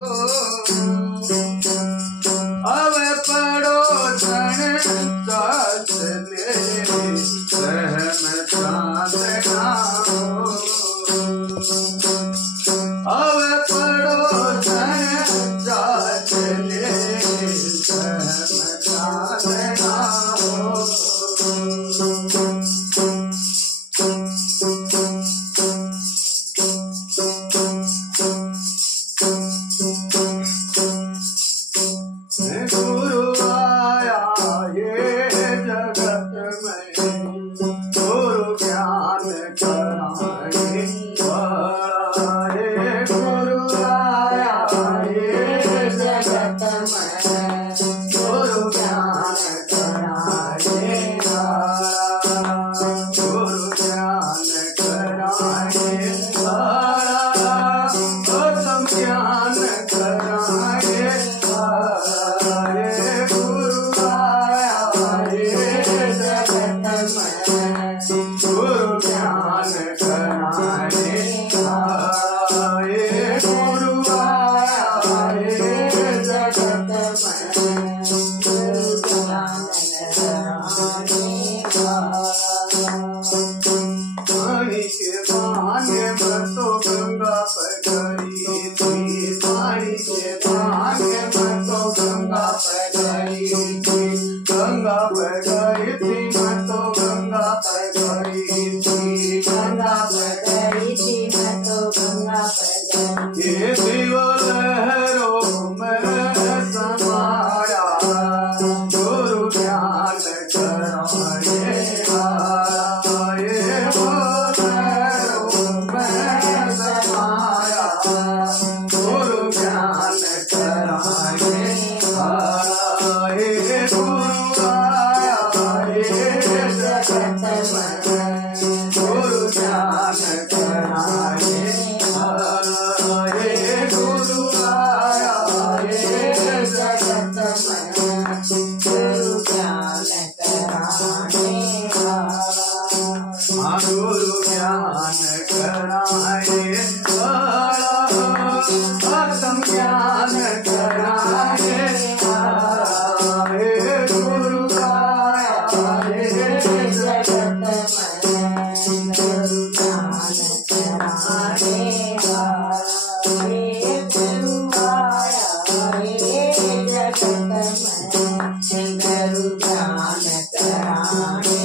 अब पड़ोसन साथ ले सहमता देना अब पड़ोसन साथ ले सहमता देना गुरु आया ये जगत में गुरु ज्ञान कराने वाला ये गुरु आया ये जगत में गुरु ज्ञान कराने वाला गुरु ज्ञान कराने वाला उत्तम ज्ञान कराने पानी के बहाने पर तो गंगा पर गई थी पानी के बहाने पर तो गंगा पर गई थी गंगा पर गई थी मैं तो गंगा पर गई थी गंगा पर गई थी मैं तो गंगा पर गई ये शिव लहरों में समाया गुरु ज्ञान कराने गुरु ज्ञान कराने वाला आत्म ज्ञान कराने वाला गुरु आया ये जगत में गुरु ज्ञान कराने वाला गुरु आया ये जगत में गुरु ज्ञान कराने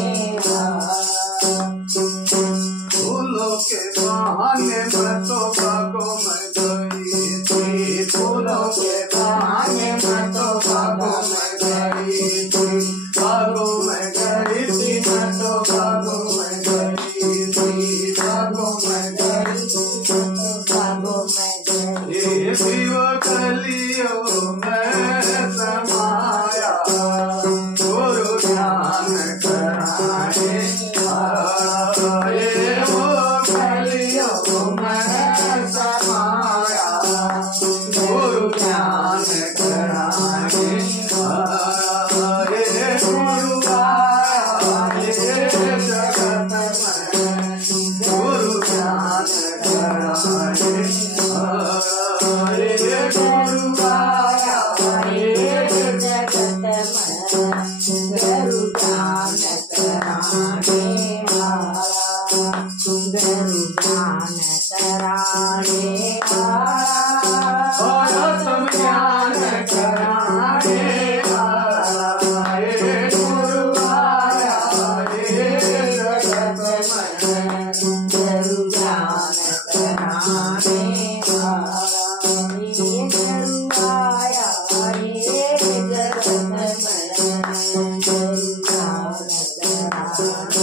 फूलों के बहाने मैं तो बागों में गई थी फूलों के बहाने मैं तो बागों में गई थी बागों में गई थी मैं तो बागों में गई थी बागों में गई थी बागों में गई ये शिव कलियों में समाया गुरु ज्ञान कराने गुरु ज्ञान कराने गुरु आया ये जगत में गुरु ज्ञान कराने गुरु आया ये जगत में गुरु ज्ञान कराने गुरु ज्ञान कराने आत्म ज्ञान कराने गुरु आया ये जगत में गुरु ज्ञान कराने गुरु आया ये जगत में गुरु ज्ञान कराने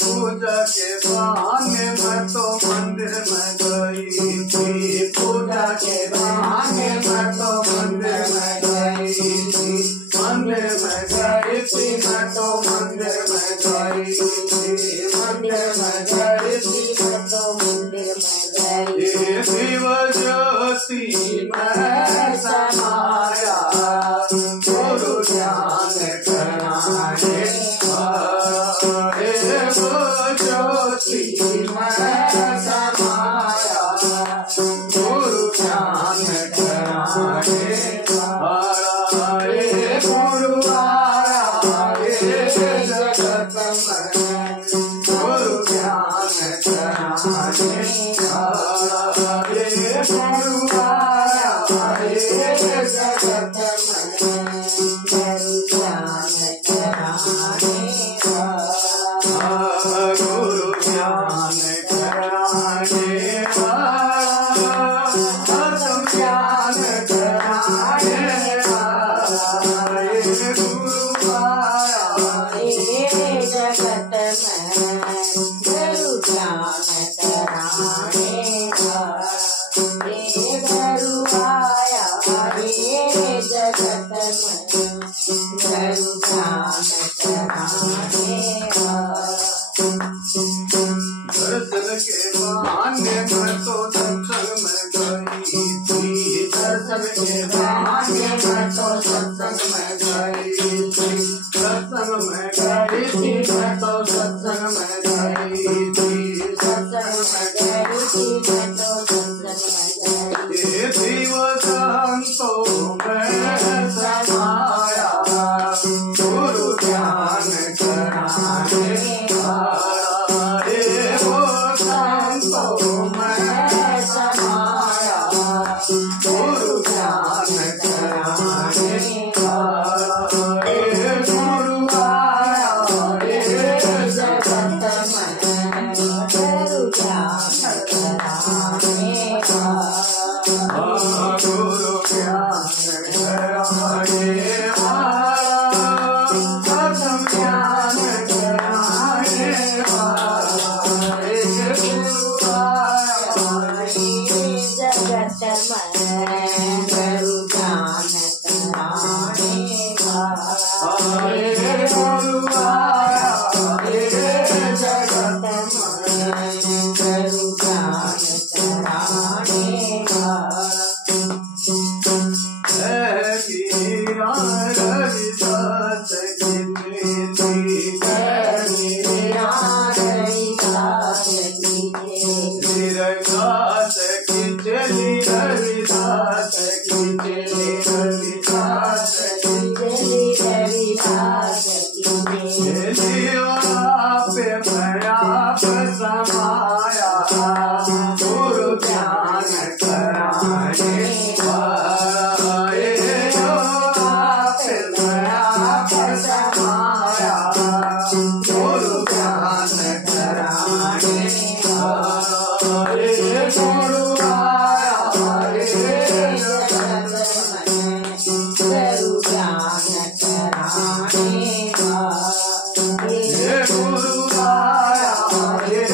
पूजा के बहाने मैं तो मंदिर में गई थी पूजा के बहाने मैं तो मंदिर में गई थी मंदिर में गई थी मैं तो मंदिर में गई थी मंदिर में गई थी मैं तो मंदिर में गई शिव ज्योति में समाया गुरु ज्ञान कराने ज्योति में समाया गुरु आया ये जगत में गुरु ज्ञान कराने वाला गुरु ज्ञान कराने वाला आत्म ज्ञान कराने वाला ये गुरु आया ये जगत में गुरु ज्ञान कराने वाला ये गुरु आया ये जगत में गुरु ज्ञान कराने वाला दर्शन के बहाने मैं तो सत्संग में गई थी दर्शन के बहाने मैं तो सत्संग में गई थी सत्संग में गई थी मैं तो सत्संग में गई थी सत्संग में गई थी मैं तो सत्संग में गई ये जीव संतों में समाया गुरु ज्ञान कराने वाला ये वो संतों में समाया गुरु ज्ञान कराने वाला ये गुरु आया ये जगत में गुरु ज्ञान कराने वाला गुरु ज्ञान कराने वाला आत्म ज्ञान कराने वाला ये गुरु आया जगत में गुरु ज्ञान कराने वाला ये गुरु आया ये जगत में गुरु ज्ञान कराने वाला रविदास कितनी थी रविदास कितनी रविदास कितनी रविदास पे प्रयाप समाया गुरु ज्ञान कराने वाला ये पे प्रयाप समाया गुरु ज्ञान कराने वाला ये गुरु आया ये जगत गुरु ज्ञान कराने वाला ये गुरु आया ये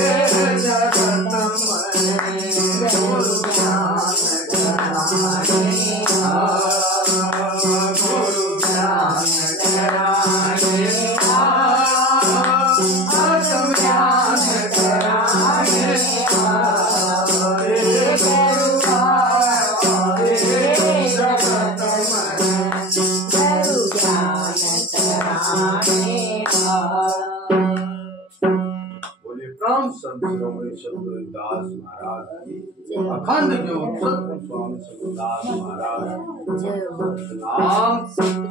जगत में गुरु ज्ञान कराने वाला गुरु ज्ञान कराने वाला आत्म ज्ञान कराने वाला ये गुरु आया ये जगत में गुरु ज्ञान कराने वाला बोले काम संत शिरोमणि सद्गुरुदास महाराज की अखंड जो सत स्वामी सद्गुरुदास महाराज जय हो। नाम सत